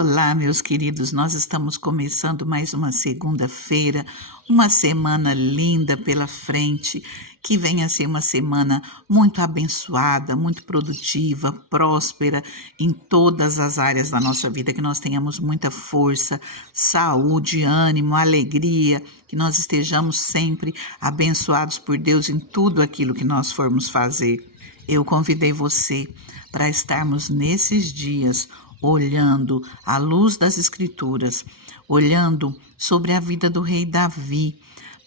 Olá, meus queridos, nós estamos começando mais uma segunda-feira, uma semana linda pela frente, que venha a ser uma semana muito abençoada, muito produtiva, próspera em todas as áreas da nossa vida, que nós tenhamos muita força, saúde, ânimo, alegria, que nós estejamos sempre abençoados por Deus em tudo aquilo que nós formos fazer. Eu convidei você para estarmos nesses dias olhando à luz das Escrituras, olhando sobre a vida do rei Davi,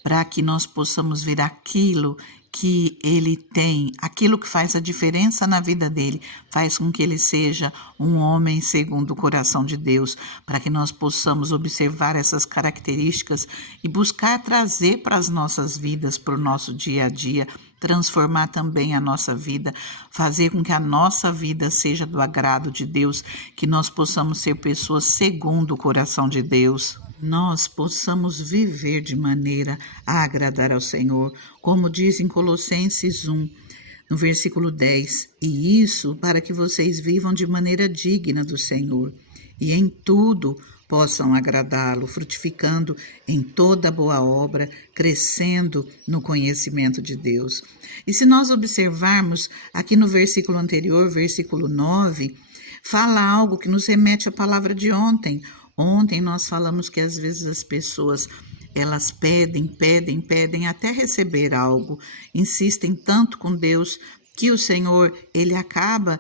para que nós possamos ver aquilo que ele tem, aquilo que faz a diferença na vida dele, faz com que ele seja um homem segundo o coração de Deus, para que nós possamos observar essas características e buscar trazer para as nossas vidas, para o nosso dia a dia, transformar também a nossa vida, fazer com que a nossa vida seja do agrado de Deus, que nós possamos ser pessoas segundo o coração de Deus. Nós possamos viver de maneira a agradar ao Senhor, como diz em Colossenses 1, no versículo 10, e isso para que vocês vivam de maneira digna do Senhor, e em tudo possam agradá-lo, frutificando em toda boa obra, crescendo no conhecimento de Deus. E se nós observarmos aqui no versículo anterior, versículo 9, fala algo que nos remete à palavra de ontem. Ontem nós falamos que às vezes as pessoas, elas pedem até receber algo, insistem tanto com Deus que o Senhor, ele acaba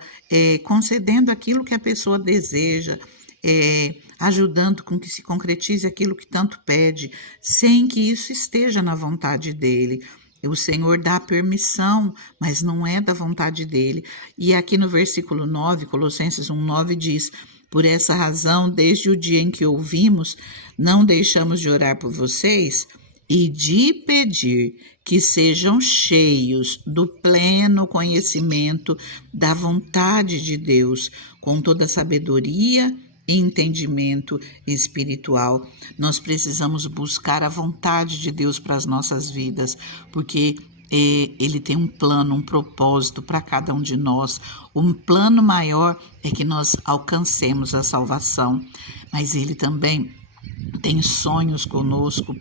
concedendo aquilo que a pessoa deseja, ajudando com que se concretize aquilo que tanto pede, sem que isso esteja na vontade dele. O Senhor dá permissão, mas não é da vontade dele. E aqui no versículo 9, Colossenses 1:9 diz: por essa razão, desde o dia em que ouvimos, não deixamos de orar por vocês e de pedir que sejam cheios do pleno conhecimento da vontade de Deus, com toda sabedoria e entendimento espiritual. Nós precisamos buscar a vontade de Deus para as nossas vidas, porque ele tem um plano, um propósito para cada um de nós. Um plano maior é que nós alcancemos a salvação, mas ele também tem sonhos conosco,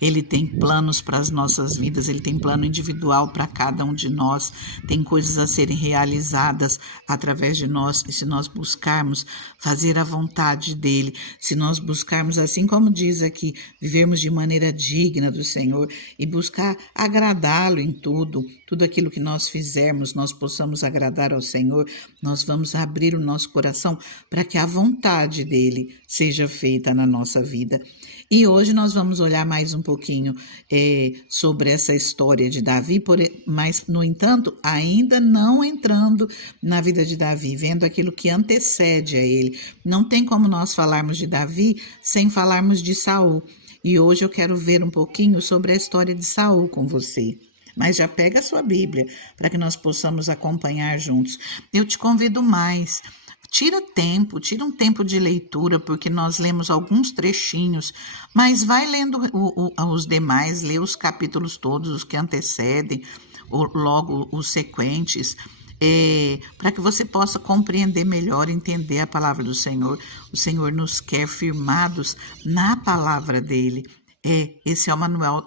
ele tem planos para as nossas vidas, ele tem plano individual para cada um de nós, tem coisas a serem realizadas através de nós, e se nós buscarmos fazer a vontade dele, se nós buscarmos, assim como diz aqui, vivermos de maneira digna do Senhor e buscar agradá-lo em tudo aquilo que nós fizermos, nós possamos agradar ao Senhor, nós vamos abrir o nosso coração para que a vontade dele seja feita na nossa vida. E hoje nós vamos olhar mais um pouquinho sobre essa história de Davi, mas, no entanto, ainda não entrando na vida de Davi, vendo aquilo que antecede a ele. Não tem como nós falarmos de Davi sem falarmos de Saul. E hoje eu quero ver um pouquinho sobre a história de Saul com você. Mas já pega a sua Bíblia para que nós possamos acompanhar juntos. Eu te convido mais. Tira um tempo de leitura, porque nós lemos alguns trechinhos, mas vai lendo os demais, lê os capítulos todos, os que antecedem, logo os sequentes, para que você possa compreender melhor, entender a palavra do Senhor. O Senhor nos quer firmados na palavra dele. Esse é o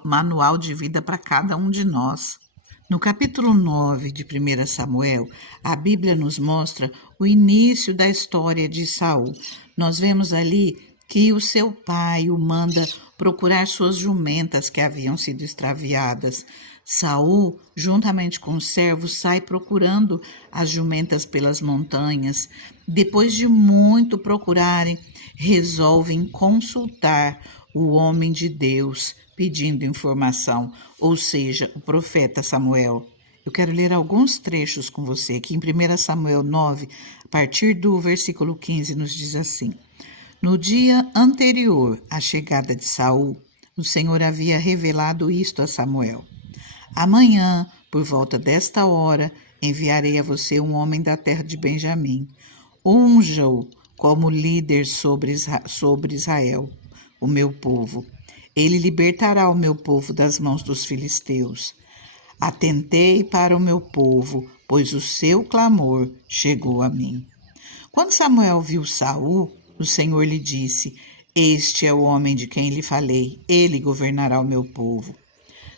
manual de vida para cada um de nós. No capítulo 9 de 1 Samuel, a Bíblia nos mostra o início da história de Saul. Nós vemos ali que o seu pai o manda procurar suas jumentas que haviam sido extraviadas. Saul, juntamente com os servos, sai procurando as jumentas pelas montanhas. Depois de muito procurarem, resolvem consultar o homem de Deus, pedindo informação, ou seja, o profeta Samuel. Eu quero ler alguns trechos com você, que em 1 Samuel 9, a partir do versículo 15, nos diz assim: no dia anterior à chegada de Saul, o Senhor havia revelado isto a Samuel: amanhã, por volta desta hora, enviarei a você um homem da terra de Benjamim. Unja-o como líder sobre Israel, o meu povo. Ele libertará o meu povo das mãos dos filisteus. Atentei para o meu povo, pois o seu clamor chegou a mim. Quando Samuel viu Saul, O Senhor lhe disse: Este é o homem de quem lhe falei, ele governará o meu povo.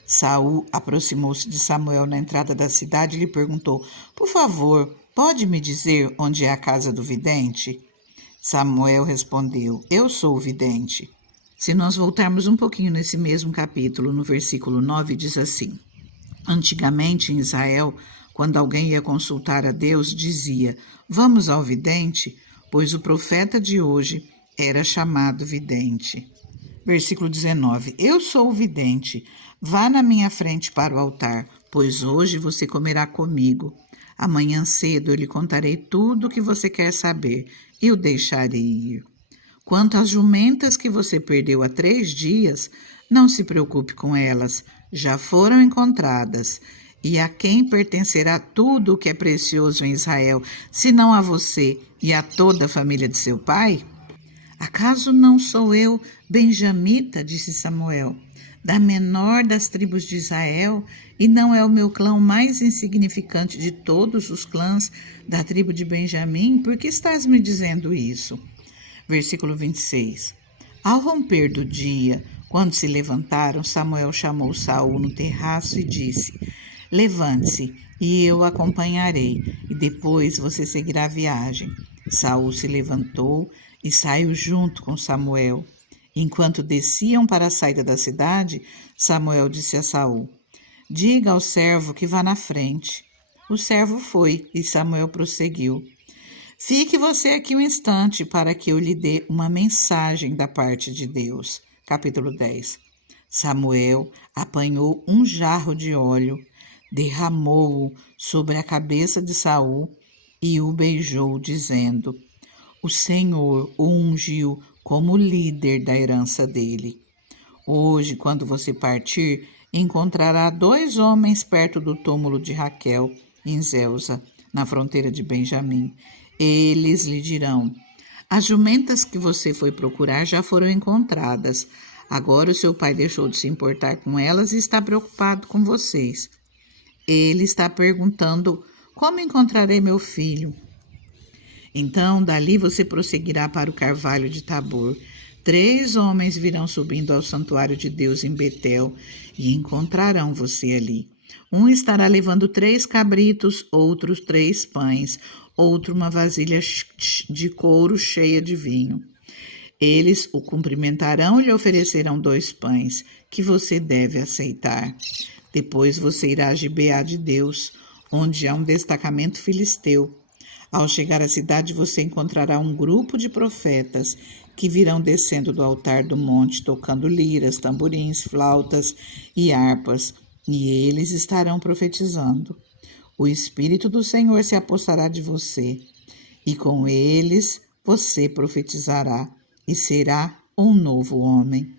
Saul aproximou-se de Samuel na entrada da cidade e lhe perguntou: Por favor, pode me dizer onde é a casa do vidente? Samuel respondeu: Eu sou o vidente. Se nós voltarmos um pouquinho nesse mesmo capítulo, no versículo 9, diz assim: Antigamente em Israel, quando alguém ia consultar a Deus, dizia: Vamos ao vidente, pois o profeta de hoje era chamado vidente. Versículo 19: Eu sou o vidente, vá na minha frente para o altar, pois hoje você comerá comigo. Amanhã cedo eu lhe contarei tudo o que você quer saber e o deixarei ir. Quanto às jumentas que você perdeu há 3 dias, não se preocupe com elas, já foram encontradas. E a quem pertencerá tudo o que é precioso em Israel, senão a você e a toda a família de seu pai? Acaso não sou eu benjamita, disse Samuel, da menor das tribos de Israel, e não é o meu clã o mais insignificante de todos os clãs da tribo de Benjamim? Por que estás me dizendo isso? Versículo 26. Ao romper do dia, quando se levantaram, Samuel chamou Saul no terraço e disse: Levante-se, e eu o acompanharei, e depois você seguirá a viagem. Saul se levantou e saiu junto com Samuel. Enquanto desciam para a saída da cidade, Samuel disse a Saul: Diga ao servo que vá na frente. O servo foi, e Samuel prosseguiu: Fique você aqui um instante para que eu lhe dê uma mensagem da parte de Deus. Capítulo 10. Samuel apanhou um jarro de óleo, derramou-o sobre a cabeça de Saul e o beijou, dizendo: O Senhor o ungiu como líder da herança dele. Hoje, quando você partir, encontrará 2 homens perto do túmulo de Raquel, em Zelza, na fronteira de Benjamim. Eles lhe dirão: As jumentas que você foi procurar já foram encontradas. Agora o seu pai deixou de se importar com elas e está preocupado com vocês. Ele está perguntando: Como encontrarei meu filho? Então, dali você prosseguirá para o carvalho de Tabor. 3 homens virão subindo ao santuário de Deus em Betel e encontrarão você ali. Um estará levando 3 cabritos, outros 3 pães, outro uma vasilha de couro cheia de vinho. Eles o cumprimentarão e lhe oferecerão 2 pães, que você deve aceitar. Depois você irá a Gibeá de Deus, onde há um destacamento filisteu. Ao chegar à cidade, você encontrará um grupo de profetas que virão descendo do altar do monte, tocando liras, tamborins, flautas e harpas, e eles estarão profetizando. O Espírito do Senhor se apossará de você, e com eles você profetizará, e será um novo homem.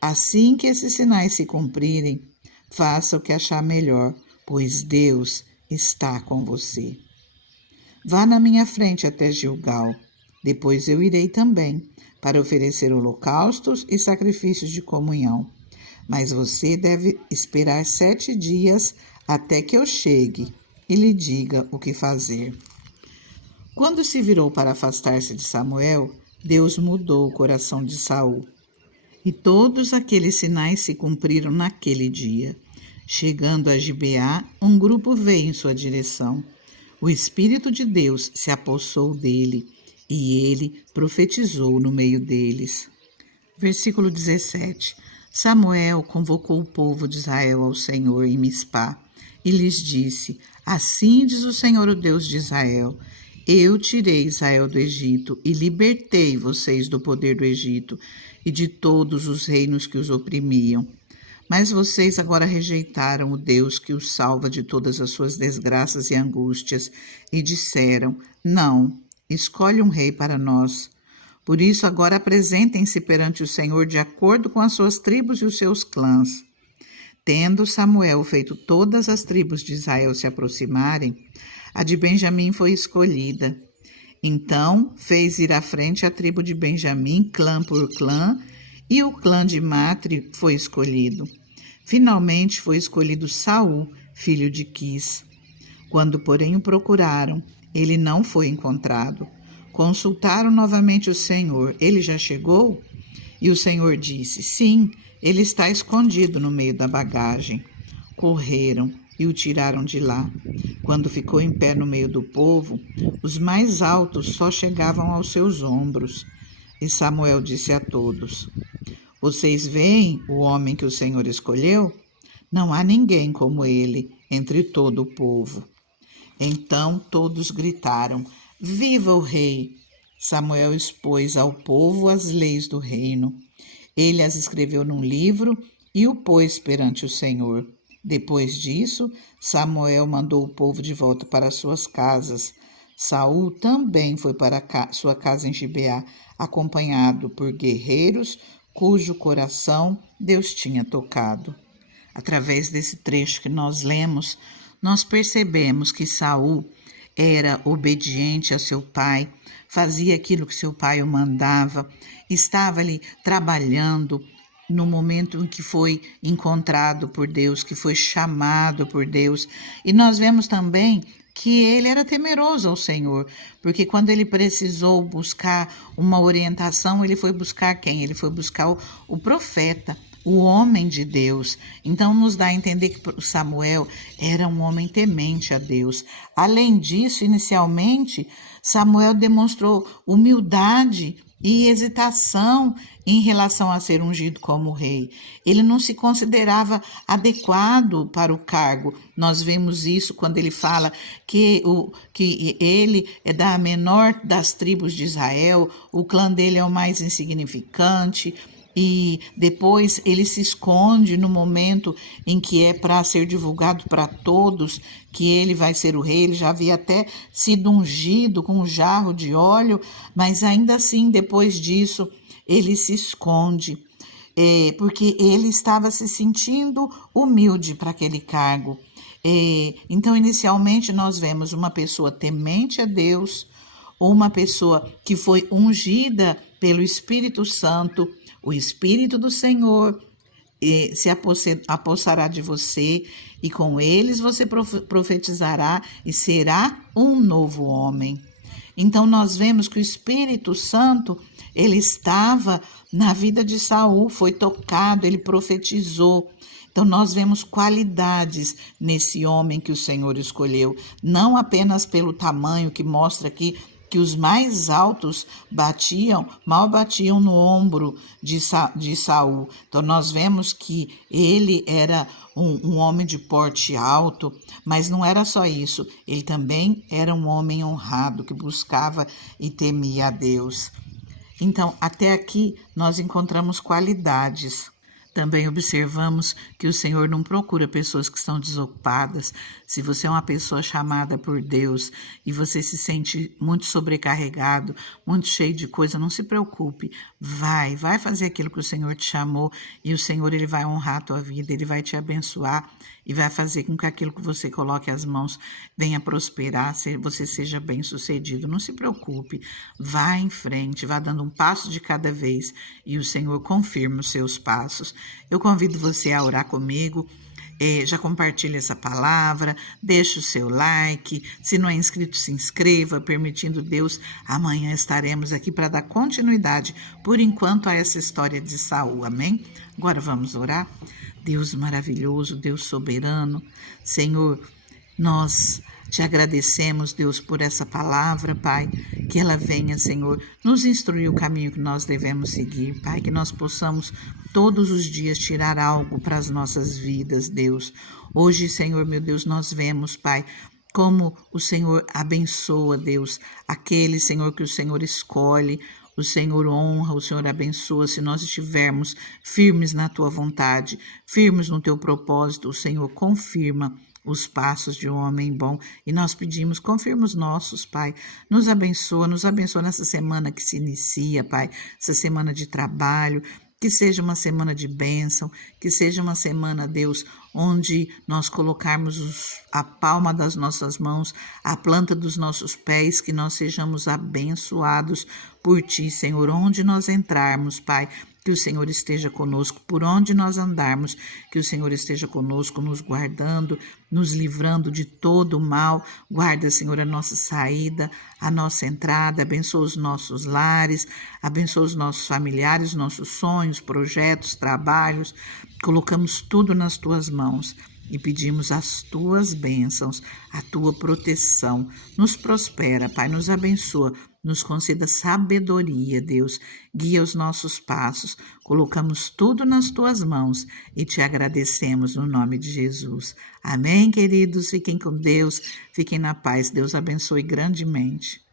Assim que esses sinais se cumprirem, faça o que achar melhor, pois Deus está com você. Vá na minha frente até Gilgal. Depois eu irei também, para oferecer holocaustos e sacrifícios de comunhão. Mas você deve esperar 7 dias até que eu chegue e lhe diga o que fazer. Quando se virou para afastar-se de Samuel, Deus mudou o coração de Saul. E todos aqueles sinais se cumpriram naquele dia. Chegando a Gibeá, um grupo veio em sua direção. O Espírito de Deus se apossou dele, e ele profetizou no meio deles. Versículo 17. Samuel convocou o povo de Israel ao Senhor em Mispá, e lhes disse: Assim diz o Senhor, o Deus de Israel: Eu tirei Israel do Egito e libertei vocês do poder do Egito e de todos os reinos que os oprimiam. Mas vocês agora rejeitaram o Deus que os salva de todas as suas desgraças e angústias e disseram: Não, escolhe um rei para nós. Por isso agora apresentem-se perante o Senhor de acordo com as suas tribos e os seus clãs. Tendo Samuel feito todas as tribos de Israel se aproximarem, a de Benjamim foi escolhida. Então fez ir à frente a tribo de Benjamim, clã por clã, e o clã de Matre foi escolhido. Finalmente foi escolhido Saul, filho de Quis. Quando, porém, o procuraram, ele não foi encontrado. Consultaram novamente o Senhor: ele já chegou? E o Senhor disse: sim, ele está escondido no meio da bagagem. Correram e o tiraram de lá. Quando ficou em pé no meio do povo, os mais altos só chegavam aos seus ombros. E Samuel disse a todos: vocês veem o homem que o Senhor escolheu? Não há ninguém como ele entre todo o povo. Então todos gritaram: viva o rei! Samuel expôs ao povo as leis do reino. Ele as escreveu num livro e o pôs perante o Senhor. Depois disso, Samuel mandou o povo de volta para suas casas. Saul também foi para sua casa em Gibeá, acompanhado por guerreiros cujo coração Deus tinha tocado. Através desse trecho que nós lemos, nós percebemos que Saul era obediente a seu pai, fazia aquilo que seu pai o mandava, estava ali trabalhando no momento em que foi encontrado por Deus, que foi chamado por Deus. E nós vemos também que ele era temeroso ao Senhor, porque quando ele precisou buscar uma orientação, ele foi buscar quem? Ele foi buscar o profeta, o homem de Deus. Então nos dá a entender que Samuel era um homem temente a Deus. Além disso, inicialmente, Samuel demonstrou humildade e hesitação em relação a ser ungido como rei. Ele não se considerava adequado para o cargo. Nós vemos isso quando ele fala que ele é da menor das tribos de Israel, o clã dele é o mais insignificante. E depois ele se esconde no momento em que é para ser divulgado para todos que ele vai ser o rei. Ele já havia até sido ungido com um jarro de óleo, mas ainda assim, depois disso, ele se esconde, porque ele estava se sentindo humilde para aquele cargo. Então, inicialmente, nós vemos uma pessoa temente a Deus, uma pessoa que foi ungida pelo Espírito Santo. O Espírito do Senhor se apossará de você, e com eles você profetizará e será um novo homem. Então nós vemos que o Espírito Santo, ele estava na vida de Saul, foi tocado, ele profetizou. Então nós vemos qualidades nesse homem que o Senhor escolheu, não apenas pelo tamanho, que mostra aqui que os mais altos mal batiam no ombro de Saul. Então nós vemos que ele era um homem de porte alto, mas não era só isso, ele também era um homem honrado, que buscava e temia a Deus. Então, até aqui nós encontramos qualidades. Também observamos que o Senhor não procura pessoas que estão desocupadas. Se você é uma pessoa chamada por Deus e você se sente muito sobrecarregado, muito cheio de coisa, não se preocupe. Vai fazer aquilo que o Senhor te chamou, e o Senhor, ele vai honrar a tua vida, ele vai te abençoar e vai fazer com que aquilo que você coloque as mãos venha prosperar, você seja bem-sucedido. Não se preocupe, vá em frente, vá dando um passo de cada vez e o Senhor confirma os seus passos. Eu convido você a orar comigo. Já compartilhe essa palavra, deixe o seu like, se não é inscrito, se inscreva. Permitindo Deus, amanhã estaremos aqui para dar continuidade, por enquanto, a essa história de Saul, amém? Agora vamos orar. Deus maravilhoso, Deus soberano, Senhor, nós te agradecemos, Deus, por essa palavra, Pai, que ela venha, Senhor, nos instruir o caminho que nós devemos seguir, Pai, que nós possamos todos os dias tirar algo para as nossas vidas, Deus. Hoje, Senhor, meu Deus, nós vemos, Pai, como o Senhor abençoa, Deus, aquele, Senhor, que o Senhor escolhe. O Senhor honra, o Senhor abençoa, se nós estivermos firmes na tua vontade, firmes no teu propósito. O Senhor confirma os passos de um homem bom, e nós pedimos, confirma os nossos, Pai. Nos abençoa nessa semana que se inicia, Pai, essa semana de trabalho. Que seja uma semana de bênção, que seja uma semana, Deus, onde nós colocarmos a palma das nossas mãos, a planta dos nossos pés, que nós sejamos abençoados por Ti, Senhor, onde nós entrarmos, Pai, que o Senhor esteja conosco por onde nós andarmos, que o Senhor esteja conosco, nos guardando, nos livrando de todo o mal. Guarda, Senhor, a nossa saída, a nossa entrada, abençoa os nossos lares, abençoa os nossos familiares, nossos sonhos, projetos, trabalhos. Colocamos tudo nas tuas mãos e pedimos as tuas bênçãos, a tua proteção. Nos prospera, Pai, nos abençoa, nos conceda sabedoria, Deus. Guia os nossos passos. Colocamos tudo nas tuas mãos e te agradecemos no nome de Jesus. Amém, queridos? Fiquem com Deus, fiquem na paz. Deus abençoe grandemente.